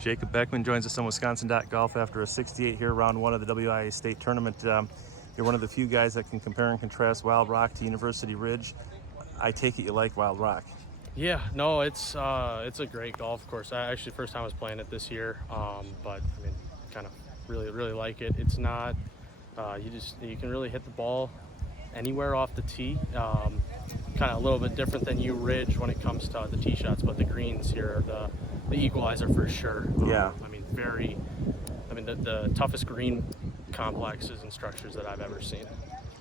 Jacob Beckman joins us on Wisconsin.golf after a 68 here, round one of the WIA State Tournament. You're one of the few guys that can compare and contrast Wild Rock to University Ridge. I take it you like Wild Rock. Yeah, no, it's a great golf course. Actually, first time I was playing it this year, but I mean, kind of really like it. It's not you can really hit the ball anywhere off the tee. Kind of a little bit different than U Ridge when it comes to the tee shots, but the greens here are the equalizer for sure. Yeah. I mean, the toughest green complexes and structures that I've ever seen.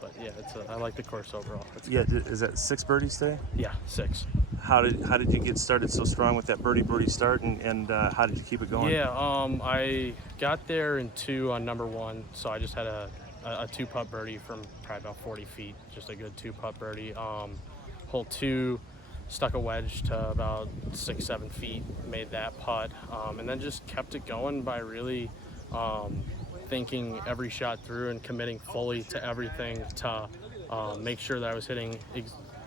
But yeah, I like the course overall. Yeah, is that 6 birdies today? Yeah, 6. How did you get started so strong with that birdie start, and how did you keep it going? Yeah, I got there in 2 on number 1, so I just had a 2-putt birdie from probably about 40 feet, just a good 2-putt birdie. Hole 2, stuck a wedge to about 6-7 feet, made that putt, and then just kept it going by really thinking every shot through and committing fully to everything to make sure that I was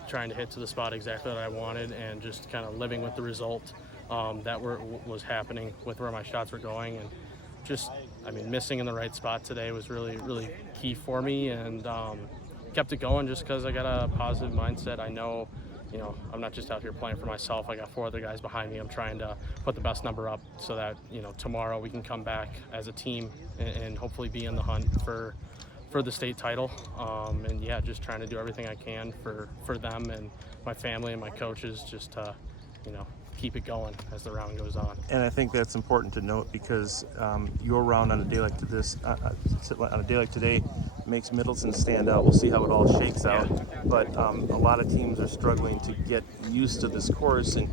trying to hit to the spot exactly that I wanted, and just kind of living with the result that was happening with where my shots were going. And just, I mean, missing in the right spot today was really key for me, and kept it going just because I got a positive mindset. I know, I'm not just out here playing for myself. I got 4 other guys behind me. I'm trying to put the best number up so that, tomorrow we can come back as a team and hopefully be in the hunt for the state title. And yeah, just trying to do everything I can for them and my family and my coaches, just to, keep it going as the round goes on. And I think that's important to note, because your round on a day like on a day like today makes Middleton stand out. We'll see how it all shakes out. But a lot of teams are struggling to get used to this course, and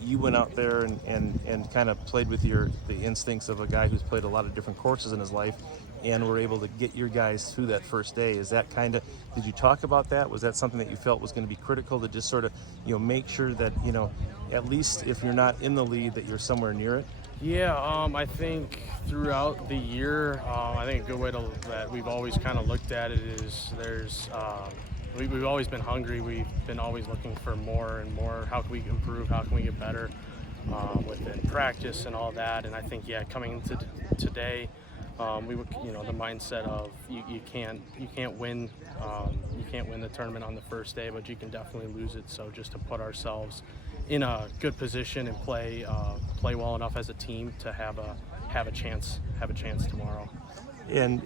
you went out there and kind of played with the instincts of a guy who's played a lot of different courses in his life, and were able to get your guys through that first day. Is that did you talk about that? Was that something that you felt was going to be critical, to just sort of, make sure that, at least if you're not in the lead, that you're somewhere near it? Yeah, I think throughout the year, I think a good way that we've always kind of looked at it is we've always been hungry. We've been always looking for more and more. How can we improve? How can we get better within practice and all that? And I think, coming into today, we were, the mindset of you can't win the tournament on the first day, but you can definitely lose it. So just to put ourselves in a good position and play well enough as a team to have a chance tomorrow. And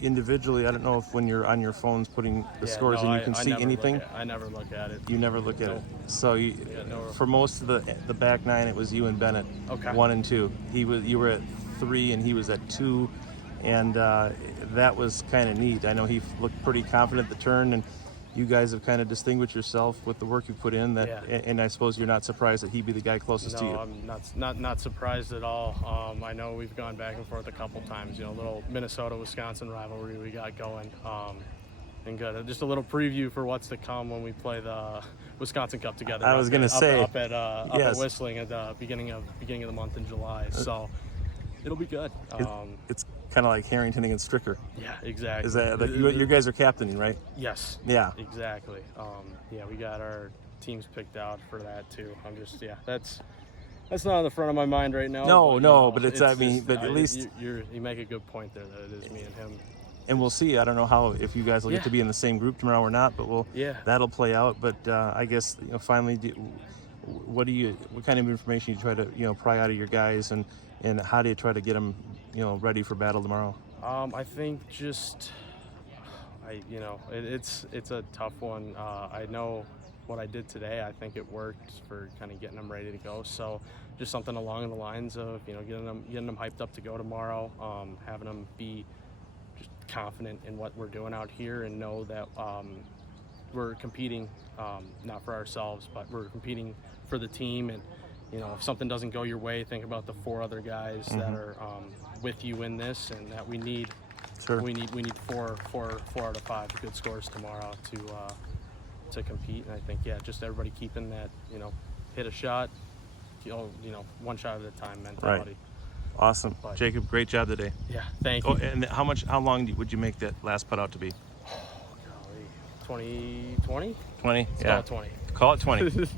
individually, I don't know if when you're on your phones putting the scores in, you can see anything. I never look at it. You never look at it. So for most of the back 9, it was you and Bennett, okay. 1 and 2. You were at 3 and he was at 2, and that was kind of neat. I know he looked pretty confident at the turn, and you guys have kind of distinguished yourself with the work you put in. And I suppose you're not surprised that he'd be the guy closest to you. No, I'm not surprised at all. I know we've gone back and forth a couple times. Little Minnesota-Wisconsin rivalry we got going. And good. Just a little preview for what's to come when we play the Wisconsin Cup together. I was going to say up at Whistling at the beginning of the month in July. So it'll be good. It's kind of like Harrington against Stricker. Yeah, exactly. Is that you guys are captaining, right? Yes. Yeah. Exactly. We got our teams picked out for that too. I'm just that's not on the front of my mind right now. But it's at least you make a good point there that it is me and him. And we'll see. I don't know if you guys will get to be in the same group tomorrow or not, but that'll play out. But I guess finally, what kind of information you try to pry out of your guys, and how do you try to get them ready for battle tomorrow? I think just it's a tough one. I know what I did today. I think it worked for kind of getting them ready to go. So just something along the lines of getting them hyped up to go tomorrow, having them be just confident in what we're doing out here, and know that we're competing not for ourselves, but we're competing for the team. And if something doesn't go your way, think about the 4 other guys that are with you in this, and that we need 4 out of 5 good scores tomorrow to compete. And I think just everybody keeping that hit a shot, one shot at a time mentality. Right. Awesome. But, Jacob, great job today. Yeah, thank you. And how long would you make that last putt out to be? 20? 20? Let's call it 20. Call it 20.